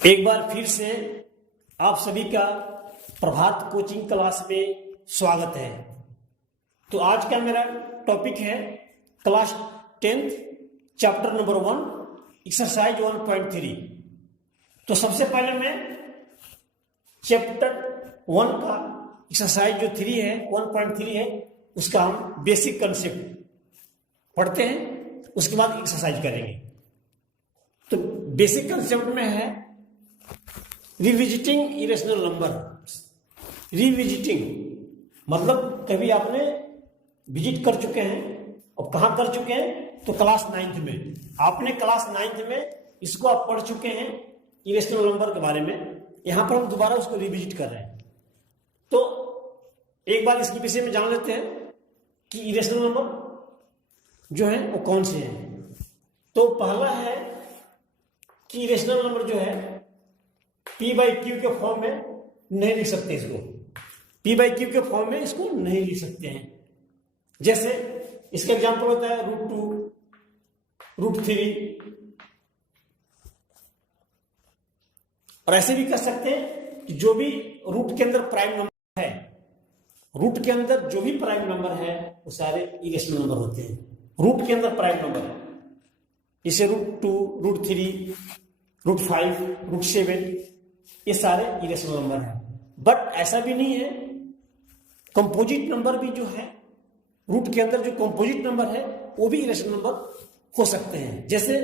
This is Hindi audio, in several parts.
एक बार फिर से आप सभी का प्रभात कोचिंग क्लास में स्वागत है। तो आज का मेरा टॉपिक है class 10th chapter number 1 exercise 1.3। तो सबसे पहले मैं चैप्टर 1 का एक्सरसाइज जो 3 है 1.3 है उसका हम बेसिक कंसेप्ट पढ़ते हैं, उसके बाद एक्सरसाइज करेंगे। तो बेसिक कंसेप्ट में है रिविजिटिंग इरेशनल नंबर। रिविजिटिंग मतलब कभी आपने विजिट कर चुके हैं, और कहाँ कर चुके हैं तो क्लास 9th में। आपने क्लास 9th में इसको आप पढ़ चुके हैं इरेशनल नंबर के बारे में। यहां पर हम दोबारा उसको रिविजिट कर रहे हैं। तो एक बार इसके विषय में जान लेते हैं कि इरेशनल नंबर जो है वो कौन से हैं। तो पहला है कि इरेशनल नंबर जो है P/Q के फॉर्म में नहीं लिख सकते। इसको P/Q के फॉर्म में इसको नहीं लिख सकते हैं। जैसे इसका एग्जांपल होता है √2, √3, और ऐसे भी कर सकते हैं कि जो भी रूट के अंदर प्राइम नंबर है, रूट के अंदर जो भी प्राइम नंबर है वो सारे इरेशनल नंबर होते हैं। रूट के अंदर प्राइम नंबर है, इसे √2, √3, √5, √7 ये सारे इरेशनल नंबर हैं। बट ऐसा भी नहीं है, कंपोजिट नंबर भी जो है रूट के अंदर जो कंपोजिट नंबर है वो भी इरेशनल नंबर हो सकते हैं। जैसे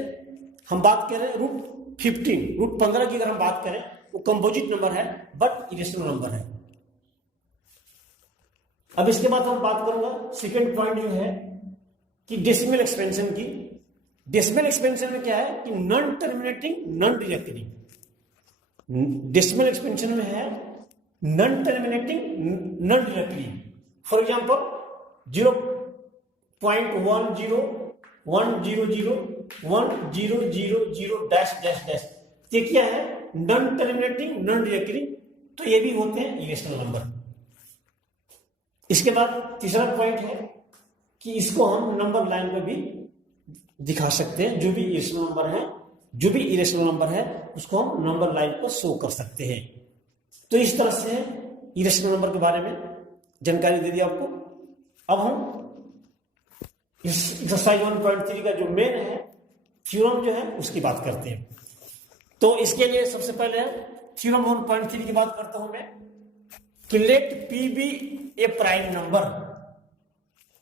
हम बात करें √15, √15 की अगर हम बात करें वो कंपोजिट नंबर है बट इरेशनल नंबर है। अब इसके बाद हम बात करूंगा सेकेंड पॉइंट जो है कि डेसिमल एक्सपेंशन की। डेसिमल एक्सपेंशन में क्या है कि non terminating non recurring. Decimal expansion में है non terminating non recurring. For example 0.101001000 dash dash dash, ये क्या है नॉन टर्मिनेटिंग नॉन रिकरिंग, तो ये भी होते हैं इरेशनल नंबर। इसके बाद तीसरा पॉइंट है कि इसको हम नंबर लाइन पे भी दिखा सकते हैं। जो भी इरेशनल नंबर है, जो भी इरेशनल नंबर है उसको हम नंबर लाइन पर शो कर सकते हैं। तो इस तरह से इरेशनल नंबर के बारे में जानकारी दे दी आपको। अब हम इस एक्सरसाइज 1.3 का जो मेन है थ्योरम जो है उसकी बात करते हैं। तो इसके लिए सबसे पहले थ्योरम 1.3 की बात करता हूं मैं कि let P be a prime number.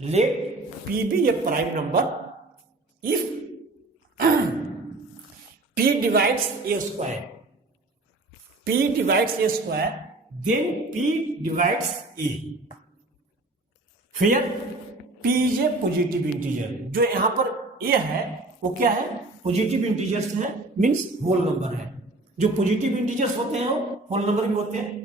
Let P be a prime number if P divides a square, P divides a square, then P divides A, where P is a positive integer। जो यहां पर A है वो क्या है, पॉजिटिव इंटीजर्स है, मींस होल नंबर है। जो पॉजिटिव इंटीजर्स होते हैं वो होल नंबर भी होते हैं।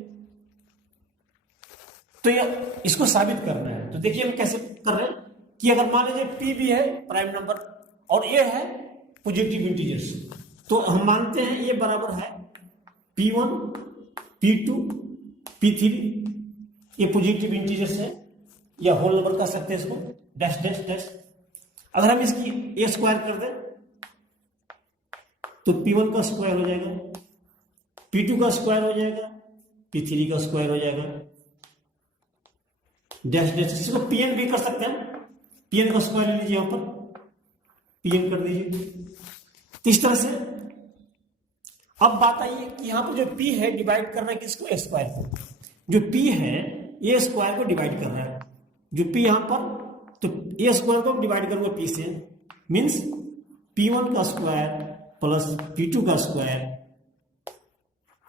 तो ये इसको साबित करना है। तो देखिए हम कैसे कर रहे हैं कि अगर मान लीजिए P भी है प्राइम नंबर और A है पॉजिटिव इंटीजर्स, तो हम मानते हैं ये बराबर है P1, P2, P3। ये पॉजिटिव इंटीजर्स है या होल नंबर कह सकते हैं इसको, डैश डैश डैश। अगर हम इसकी A स्क्वायर कर दें तो P1 का स्क्वायर हो जाएगा, P2 का स्क्वायर हो जाएगा, P3 का स्क्वायर हो जाएगा, डैश डैश। इसको Pn भी कर सकते हैं, Pn का स्क्वायर ले लीजिए, यहां पर Pn कर दीजिए। इस तरह से अब बात आई कि यहां पर जो P है डिवाइड कर रहा है किसको, ए स्क्वायर को। जो P है ए स्क्वायर को डिवाइड कर रहा है। जो P यहां पर, तो ए स्क्वायर को डिवाइड करूंगा P से, मींस P1 का स्क्वायर प्लस P2 का स्क्वायर,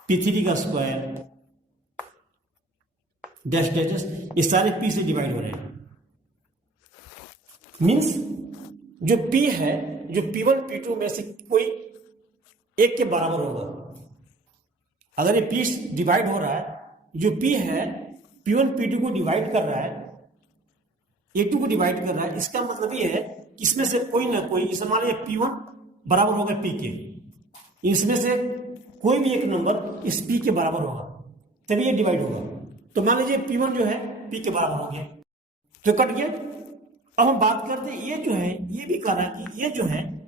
P3 का स्क्वायर, डैश डैश, ये सारे P से डिवाइड हो रहे हैं। मींस जो P है, जो P1 P2 में से कोई एक के बराबर होगा। अगर ये P डिवाइड हो रहा है, जो P है P1 P2 को डिवाइड कर रहा है, A2 को डिवाइड कर रहा है, इसका मतलब ये है कि इसमें से कोई ना कोई, इसे मान लीजिए P1 बराबर होगा P के, इसमें से कोई भी एक नंबर इस P के बराबर होगा तभी ये डिवाइड होगा। तो मान लीजिए P1 जो है P के बराबर हो गया तो कट गया। अब हम बात करते हैं ये जो है, ये भी कह रहा है कि ये जो है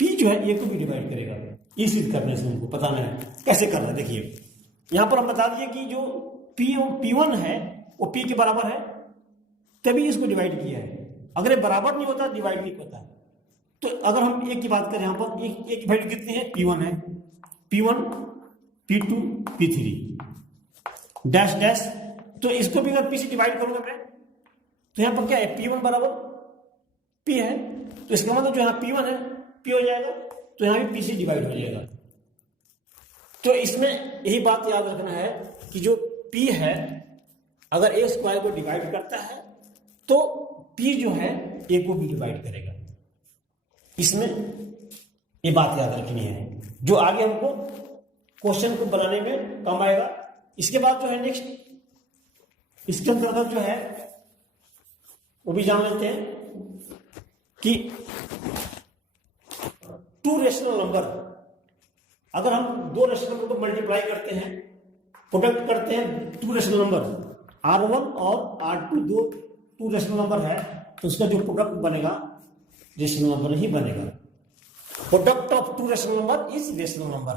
P जो है A को भी डिवाइड करेगा। ये सिद्ध करने से हमको बताना है कैसे करना है। देखिए यहां पर हम बता दिए कि जो P1 है वो P के बराबर है, तभी इसको डिवाइड किया है। अगर ये बराबर नहीं होता डिवाइड नहीं होता। तो अगर हम एक की बात करें, यहां पर एक की वैल्यू कितनी है, P1 है, P1 P2 P3 dash dash. तो इसको भी अगर P से डिवाइड करूंगा मैं, तो यहां पर क्या है, P1 बराबर P है, तो इसका मतलब जो यहाँ P1 है P हो जाएगा, तो यहां भी P से डिवाइड हो जाएगा। तो इसमें यही बात याद रखना है कि जो P है अगर a स्क्वायर को डिवाइड करता है तो P जो है a को भी डिवाइड करेगा। इसमें ये बात याद रखनी है जो आगे हमको क्वेश्चन को बनाने में काम आएगा। इसके बाद जो है नेक्स्ट, इसके अंतर्गत जो है वो भी जान लेते हैं कि टू रेशनल नंबर, अगर हम दो रेशनल नंबर को मल्टीप्लाई करते हैं, प्रोडक्ट करते हैं टू रेशनल नंबर R1 और R2, दो टू रेशनल नंबर है, तो उसका जो प्रोडक्ट बनेगा रेशनल नंबर ही बनेगा। Product of two rational number is rational number,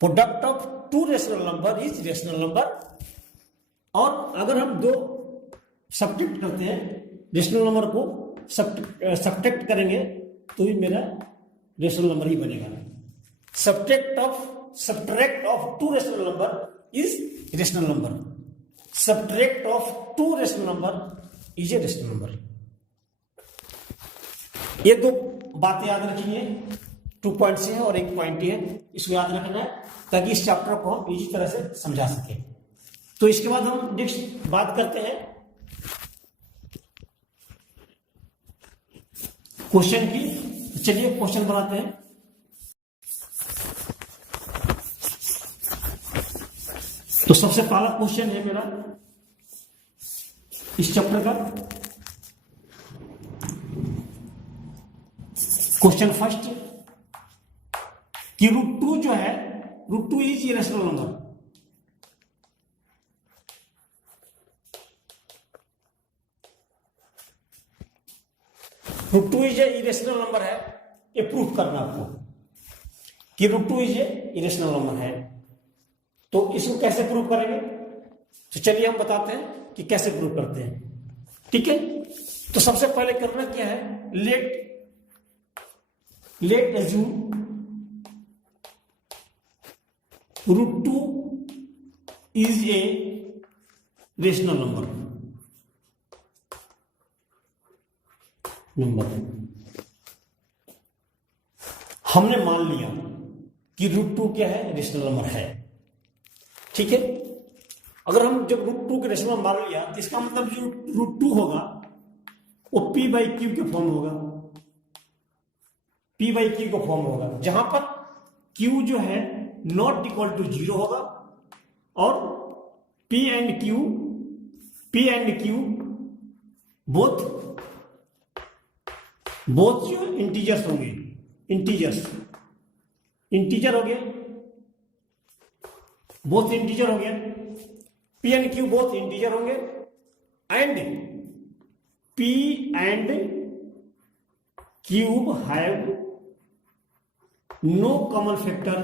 product of two rational number is rational number. और अगर हम दो सब्ट्रैक्ट करते हैं, रेशनल नंबर को सब्ट्रैक्ट करेंगे तो भी मेरा रेशनल नंबर ही बनेगा। Subtract of two rational number is rational number, subtract of two rational number is a rational number. ये दो बातें याद रखनी है, 2 पॉइंट्स है और 1 पॉइंट है, इसको याद रखना है ताकि इस चैप्टर को हम इसी तरह से समझा सके। तो इसके बाद हम नेक्स्ट बात करते हैं क्वेश्चन की। चलिए क्वेश्चन बनाते हैं। तो सबसे पहला क्वेश्चन है मेरा इस चैप्टर का, क्वेश्चन फर्स्ट कि √2 जो है, √2 is irrational number. √2 is A irrational number है, ये प्रूफ करना आपको कि √2 इज ए इरेशनल नंबर है। तो इसको कैसे प्रूव करेंगे, तो चलिए हम बताते हैं कि कैसे प्रूव करते हैं। ठीक है, तो सबसे पहले करना क्या है, late assume √2 is a rational number. हमने मान लिया कि √2 क्या है, रेशनल नंबर है। ठीक है, अगर हम जब √2 के रेशनल नंबर मान लिया तो इसका मतलब जो √2 होगा वो P/Q के फॉर्म होगा, P/Q का फॉर्म होगा, जहां पर Q जो है नॉट इक्वल टू 0 होगा और P एंड Q बोथ जो इंटीजर्स होंगे, इंटीजर हो गए, बोथ इंटीजर हो गया, P and Q both integer होंगे and P and Q have no common factor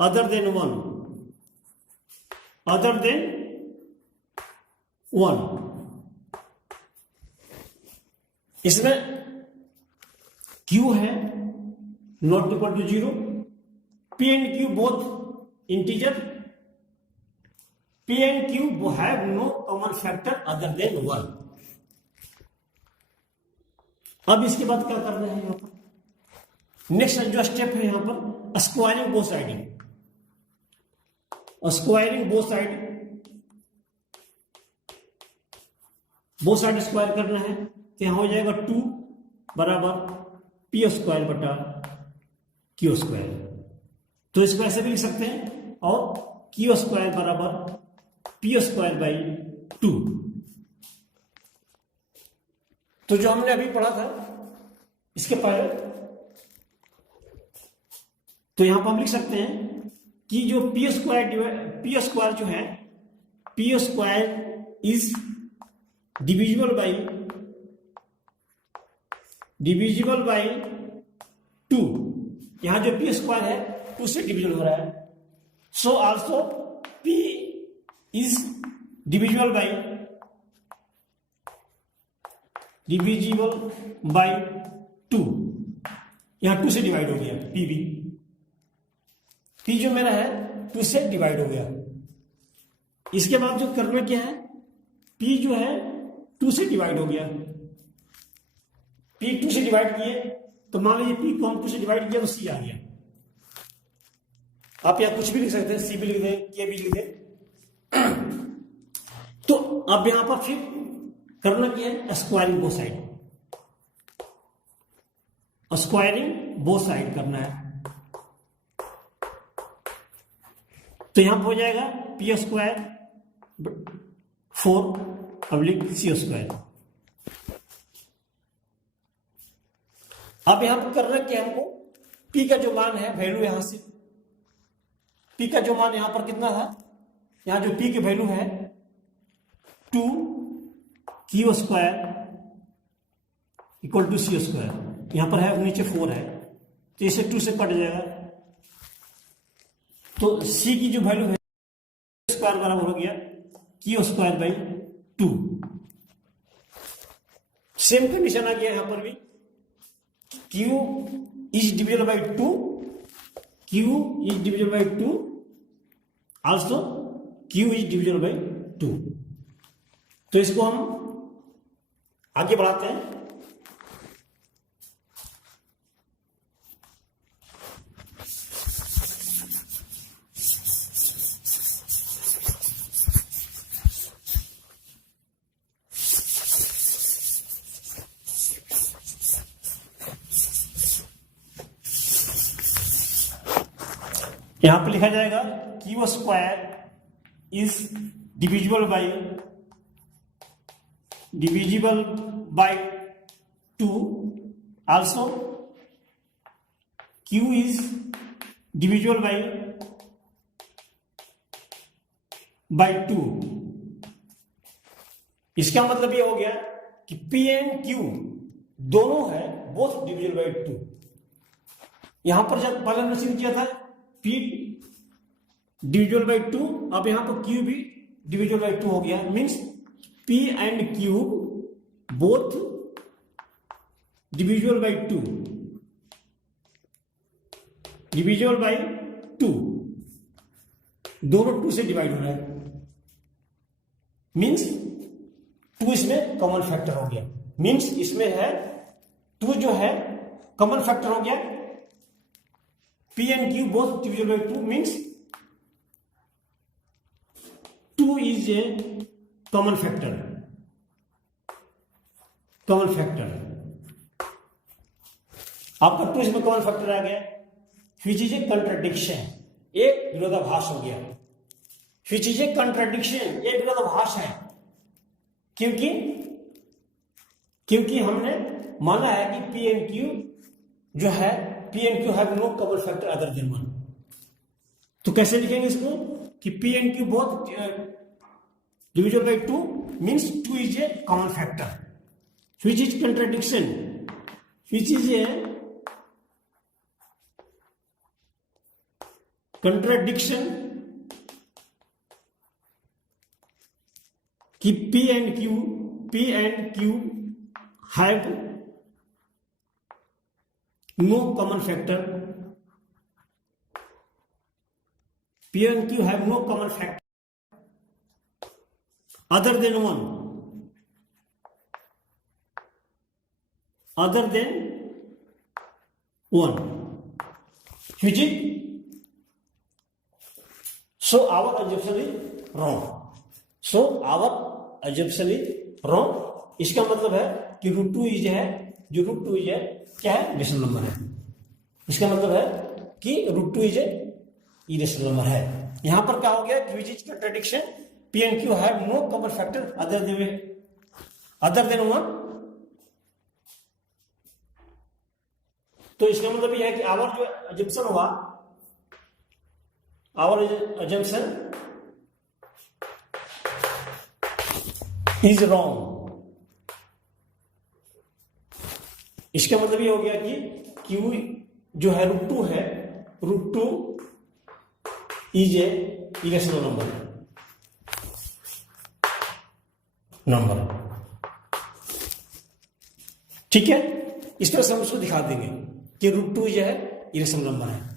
other than 1। इसमें Q है not equal to 0, P and Q both integer, P and Q have no common factor other than 1। अब इसके बाद क्या करना है, यहां पर नेक्स्ट जो स्टेप है यहां पर स्क्वायरिंग बोथ साइड स्क्वायर करना है। तो यहां हो जाएगा 2 बराबर P² बटा Q²। तो इसको ऐसे भी लिख सकते हैं, और Q² बराबर P²/2। तो जो हमने अभी पढ़ा था इसके पहले, तो यहां पर हम लिख सकते हैं कि जो P² जो है, P² is divisible by divisible by 2, यहां जो पी स्क्वायर है 2 से डिविजिबल हो रहा है, so also P is divisible by 2, यहां 2 से डिवाइड हो गया पी भी, पी जो मेरा है 2 से डिवाइड हो गया। इसके बाद जो करना क्या है, पी जो है 2 से डिवाइड हो गया, पी 2 से डिवाइड किए तो मान लीजिए पी को हम 2 से डिवाइड किया तो सी आ गया। आप यहां कुछ भी लिख सकते हैं, सी भी लिख दें, के भी लिख दें। तो अब यहां पर फिर करना क्या है, squaring both side, squaring both side करना है। तो यहां पर हो जाएगा पी स्क्वायर 4/c²। अब यहां पर करना क्या है, हमको पी का जो मान है वैल्यू, यहां से पी का जो मान यहां पर कितना था, यहां जो पी की वैल्यू है 2q² = c², यहां पर है नीचे 4 है तो इसे 2 से कट जाएगा, तो c की जो वैल्यू है स्क्वायर बराबर हो गया q²/2। सेम कंडीशन आ गया यहां पर भी, q is divisible by 2, q is divisible by 2, also q is divisible by 2। तो इसको हम आगे बढ़ाते हैं। यहां पर लिखा जाएगा q² is divisible by 2, also q is divisible by 2। इसका मतलब ये हो गया कि p एंड q दोनों है बोथ डिविजिबल बाई 2। यहां पर जब पहले हमने सिद्ध किया था p डिविजिबल बाई 2, अब यहां पर q भी डिविजिबल बाई 2 हो गया, means p and q both divisible by 2, divisible by 2, दोनों 2 से डिवाइड हो रहा है, मीन्स 2 इसमें कॉमन फैक्टर हो गया, मीन्स इसमें है 2 जो है कॉमन फैक्टर हो गया, p and q both divisible by 2, means 2 is a common factor, आपका 2 इसमें कॉमन फैक्टर आ गया, व्हिच इज ए कंट्राडिक्शन, एक विरोधाभास हो गया, व्हिच इज ए कंट्राडिक्शन, एक विरोधाभास है, क्योंकि हमने माना है कि p एंड q जो है, p and q have no common factor other than 1। तो कैसे लिखेंगे इसको कि p and q both divisible by 2, means 2 is a common factor, which is contradiction, which is a contradiction कि p and q have no common factor, p and q have no common factor other than 1, which is, so our assumption is wrong, इसका मतलब है कि √2 इज है, जो √2 इज है क्या है, रेशनल नंबर है, इसका मतलब है कि √2 इज इरेशनल नंबर है। यहां पर क्या हो गया, which is contradiction, p and q have no common factor other than 1। तो इसका मतलब यह है कि आवर जो अजम्पशन हुआ, आवर अजम्पशन इज रॉन्ग, इसका मतलब ये हो गया कि क्यू जो है √2 है, √2 इज ए इरेशनल नंबर। ठीक है, इस तरह से हम उसको दिखा देंगे कि √2 जो है इरेशनल नंबर है।